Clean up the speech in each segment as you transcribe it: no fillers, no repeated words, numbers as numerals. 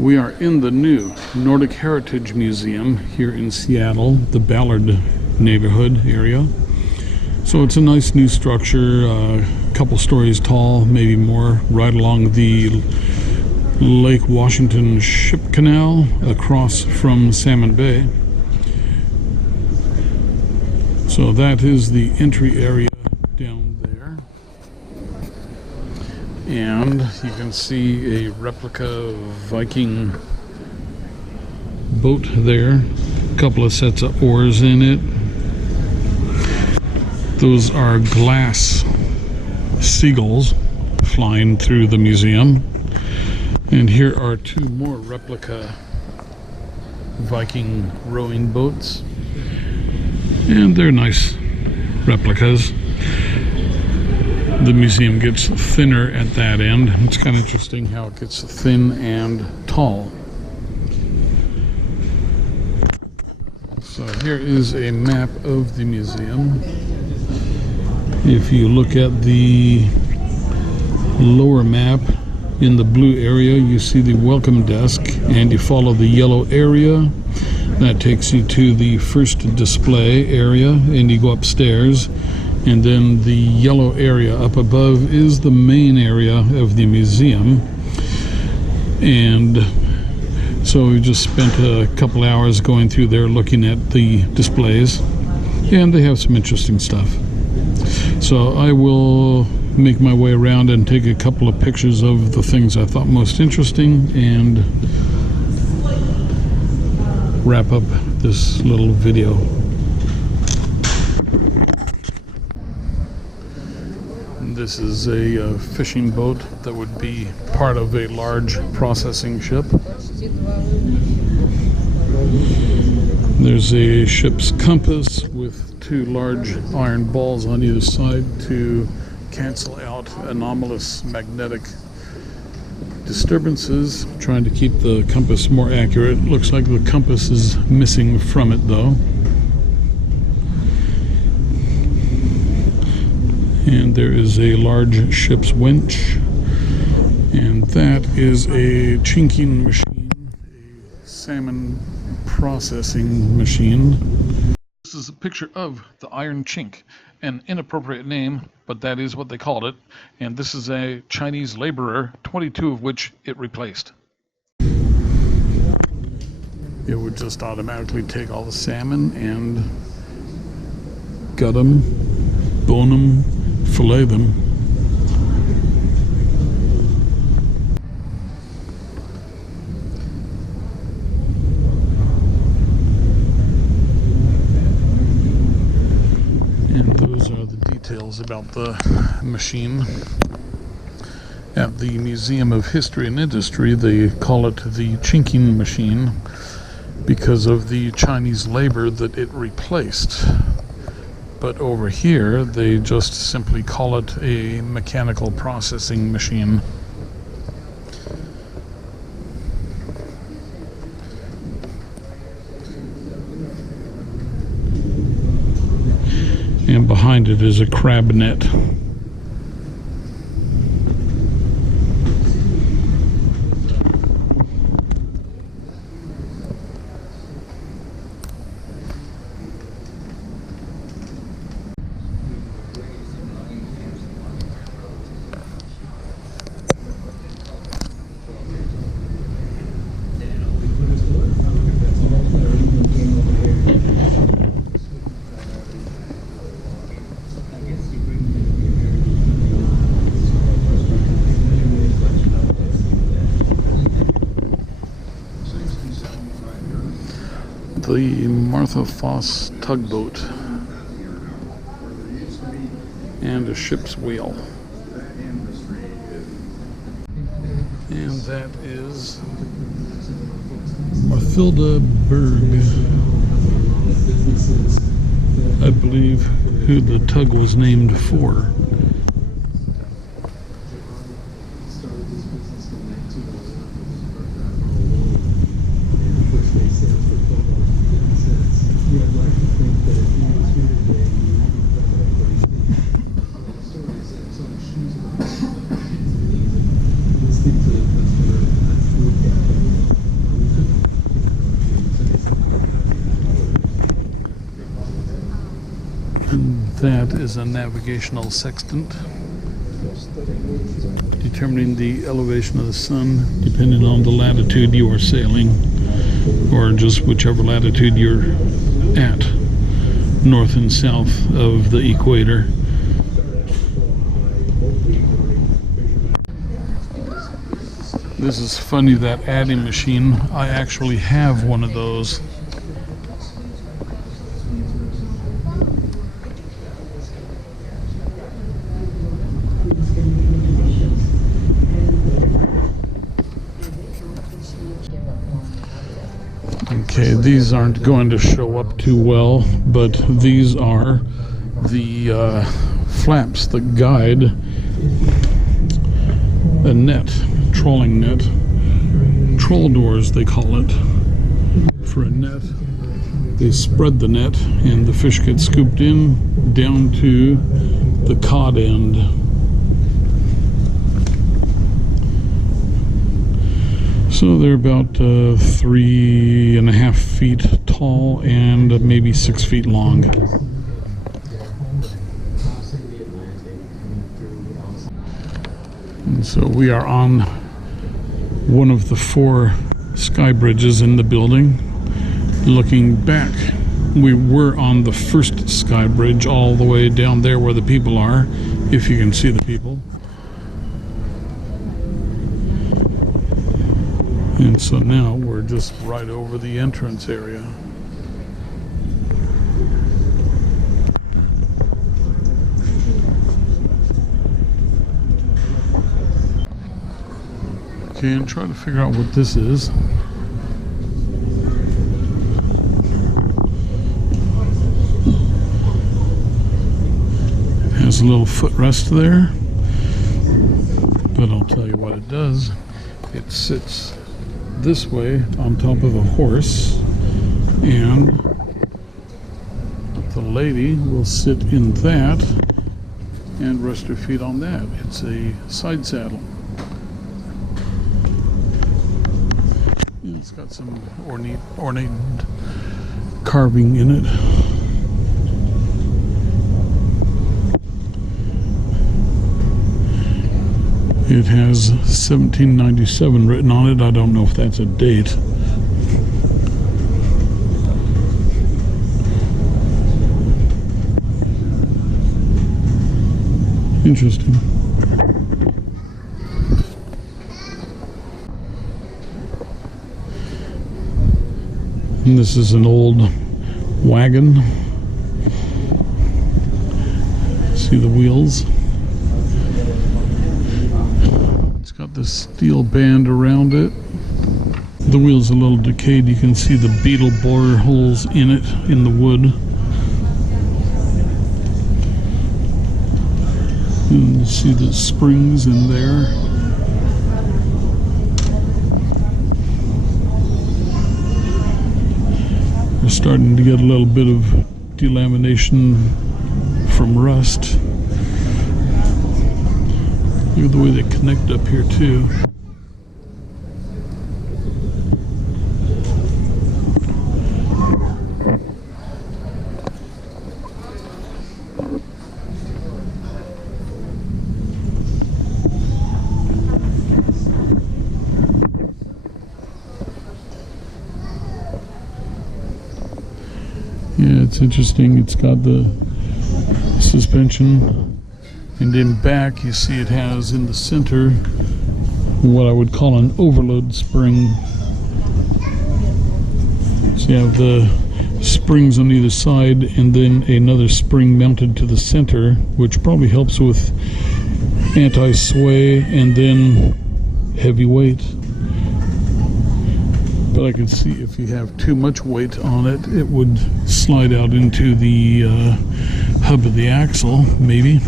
We are in the new Nordic Heritage Museum here in Seattle, the Ballard neighborhood area. So it's a nice new structure, a couple stories tall, maybe more, right along the Lake Washington Ship Canal across from Salmon Bay. So that is the entry area down there. And you can see a replica Viking boat there. A couple of sets of oars in it. Those are glass seagulls flying through the museum. And here are two more replica Viking rowing boats. And they're nice replicas. The museum gets thinner at that end. It's kind of interesting how it gets thin and tall. So here is a map of the museum. If you look at the lower map, in the blue area you see the welcome desk, and you follow the yellow area. That takes you to the first display area, and you go upstairs, and then the yellow area up above is the main area of the museum. And so we just spent a couple hours going through there looking at the displays, and they have some interesting stuff. So I will make my way around and take a couple of pictures of the things I thought most interesting and wrap up this little video. This is a fishing boat that would be part of a large processing ship. There's a ship's compass with two large iron balls on either side to cancel out anomalous magnetic disturbances, trying to keep the compass more accurate. Looks like the compass is missing from it though. And there is a large ship's winch, and that is a chinking machine, a salmon processing machine. This is a picture of the iron chink, an inappropriate name, but that is what they called it. And this is a Chinese laborer, 22 of which it replaced. It would just automatically take all the salmon and gut them, bone them, fillet them. And those are the details about the machine. At the Museum of History and Industry, they call it the chinking machine because of the Chinese labor that it replaced. But over here, they just simply call it a mechanical processing machine. And behind it is a crab net. The Martha Foss tugboat and a ship's wheel. And that is Mathilda Berg, I believe, who the tug was named for. That is a navigational sextant, determining the elevation of the sun depending on the latitude you are sailing, or just whichever latitude you're at, north and south of the equator. This is funny, that adding machine. I actually have one of those. Okay, these aren't going to show up too well, but these are the flaps that guide a net, trolling net, troll doors they call it, for a net. They spread the net and the fish get scooped in down to the cod end. So they're about 3.5 feet tall and maybe 6 feet long. And so we are on one of the 4 sky bridges in the building. Looking back, we were on the first sky bridge all the way down there where the people are, if you can see the people. And so now we're just right over the entrance area. Okay, and try to figure out what this is. It has a little footrest there, but I'll tell you what it does. It sits this way on top of a horse, and the lady will sit in that and rest her feet on that. It's a side saddle. And it's got some ornate carving in it. It has 1797 written on it. I don't know if that's a date. Interesting. And this is an old wagon. See the wheels? Got this steel band around it. The wheel's a little decayed. You can see the beetle bore holes in it, in the wood. And you see the springs in there. We're starting to get a little bit of delamination from rust. Look at the way they connect up here too. Yeah, it's interesting. It's got the suspension. And in back, you see it has in the center what I would call an overload spring. So you have the springs on either side and then another spring mounted to the center, which probably helps with anti-sway and then heavy weight. But I could see if you have too much weight on it, it would slide out into the hub of the axle, maybe.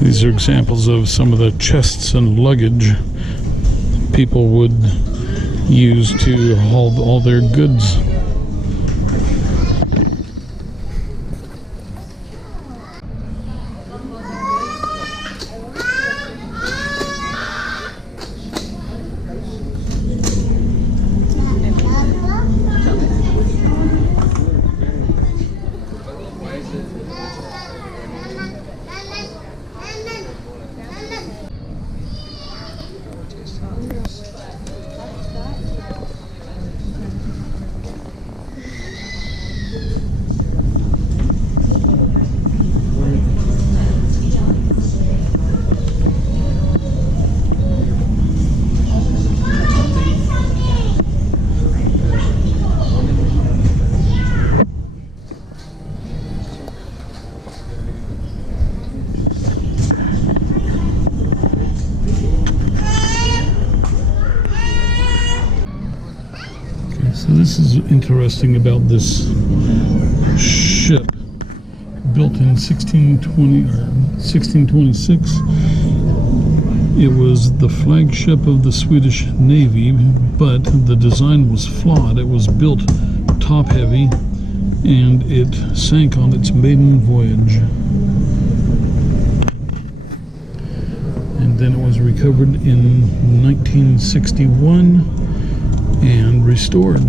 These are examples of some of the chests and luggage people would use to haul all their goods. So this is interesting about this ship, built in 1620 or 1626. It was the flagship of the Swedish Navy, but the design was flawed. It was built top heavy and it sank on its maiden voyage. And then it was recovered in 1961 and restored.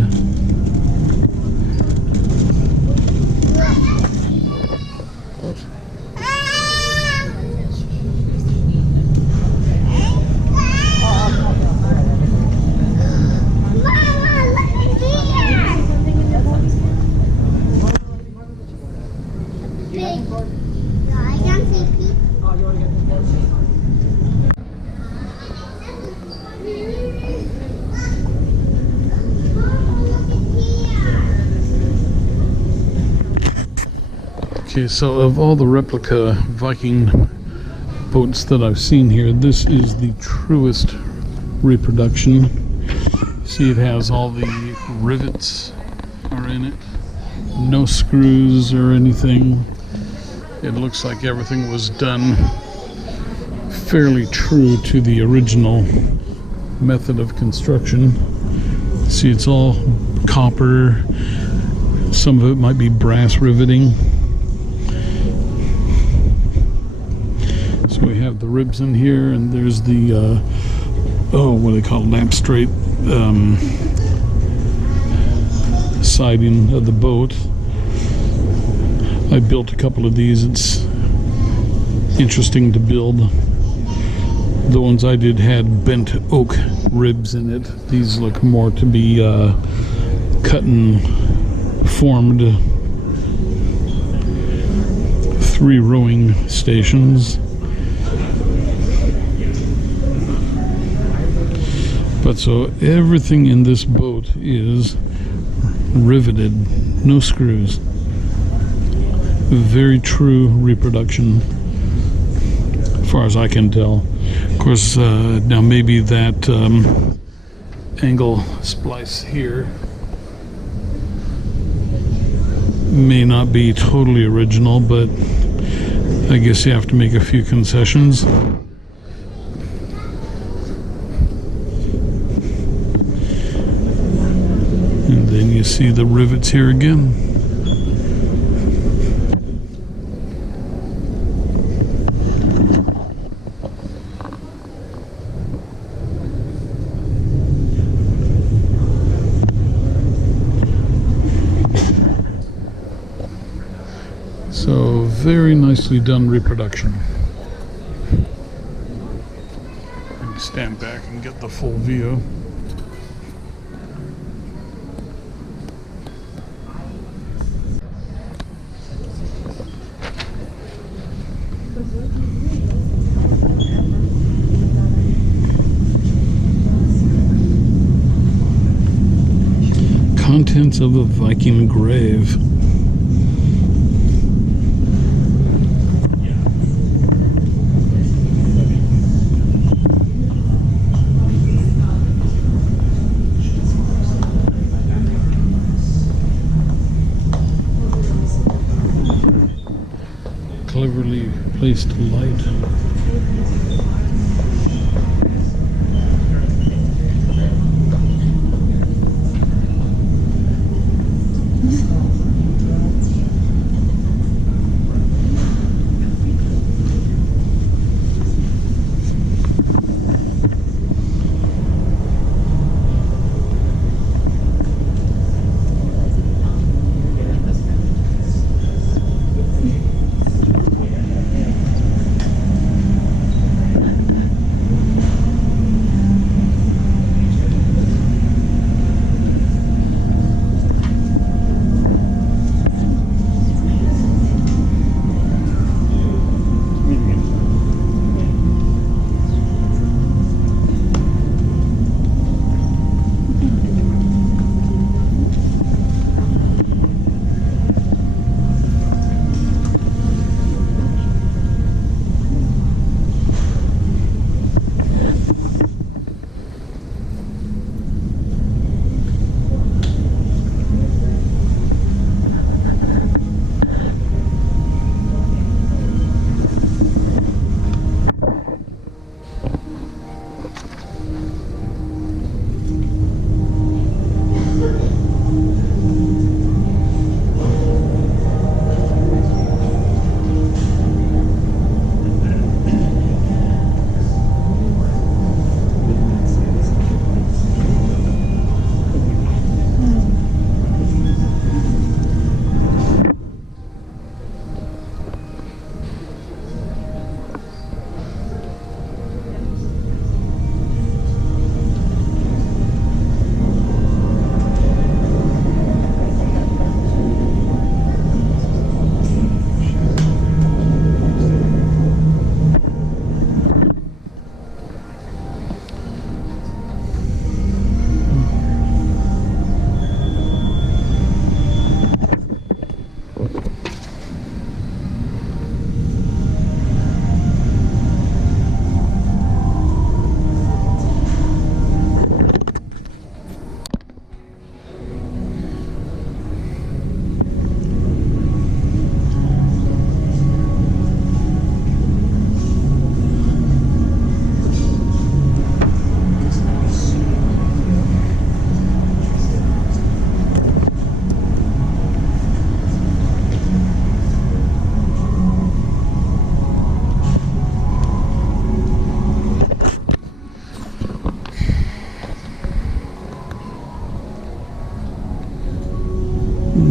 Okay, so of all the replica Viking boats that I've seen here, this is the truest reproduction. See, it has all the rivets are in it, no screws or anything. It looks like everything was done fairly true to the original method of construction. See, it's all copper. Some of it might be brass riveting. So we have the ribs in here, and there's the what do they call it? Lamp straight siding of the boat. I built a couple of these. It's interesting to build. The ones I did had bent oak ribs in it. These look more to be cut and formed 3 rowing stations. But so everything in this boat is riveted, no screws. Very true reproduction, as far as I can tell. Of course, now maybe that angle splice here may not be totally original, but I guess you have to make a few concessions. And then you see the rivets here again. So very nicely done reproduction. Let me stand back and get the full view. Contents of a Viking grave. Cleverly placed light.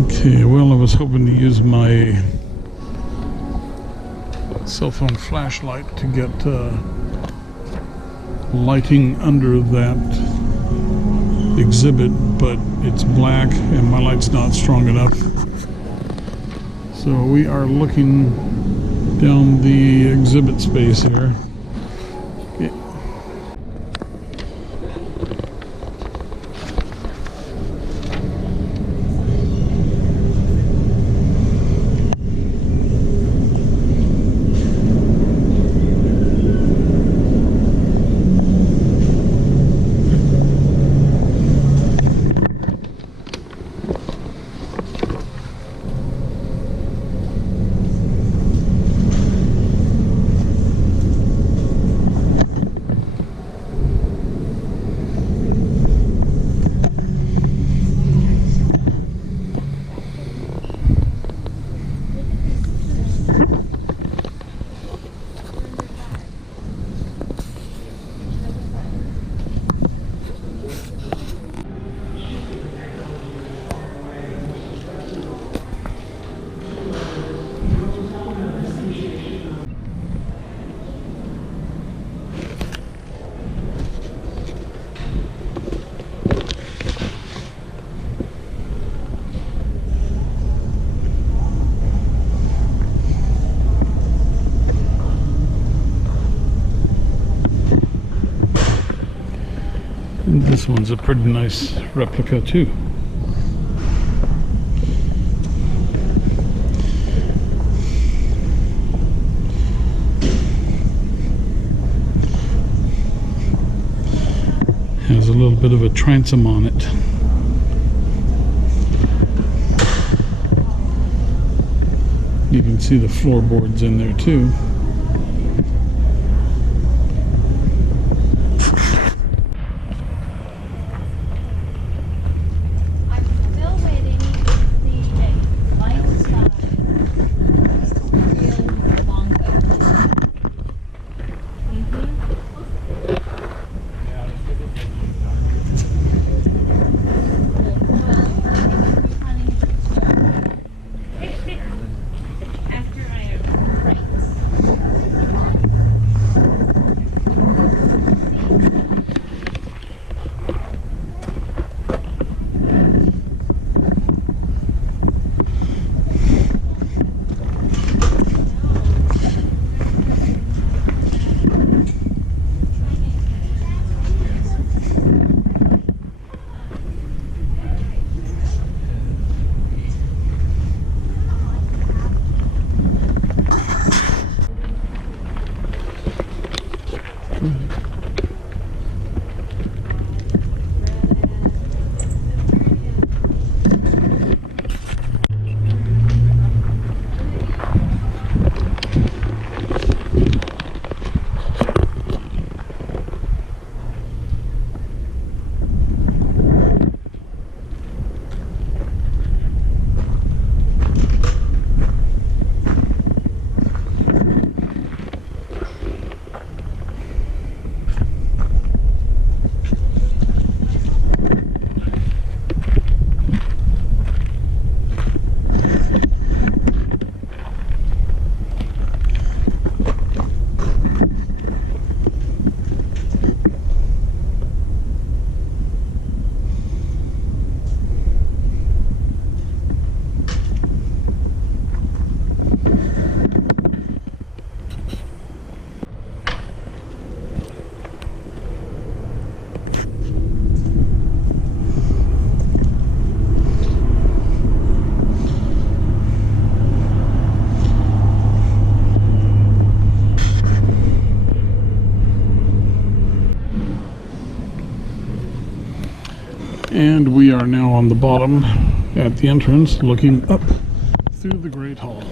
Okay, well, I was hoping to use my cell phone flashlight to get lighting under that exhibit, but it's black and my light's not strong enough. So we are looking down the exhibit space here. Okay. And this one's a pretty nice replica too. Has a little bit of a transom on it. You can see the floorboards in there too. And we are now on the bottom at the entrance, looking up through the Great Hall.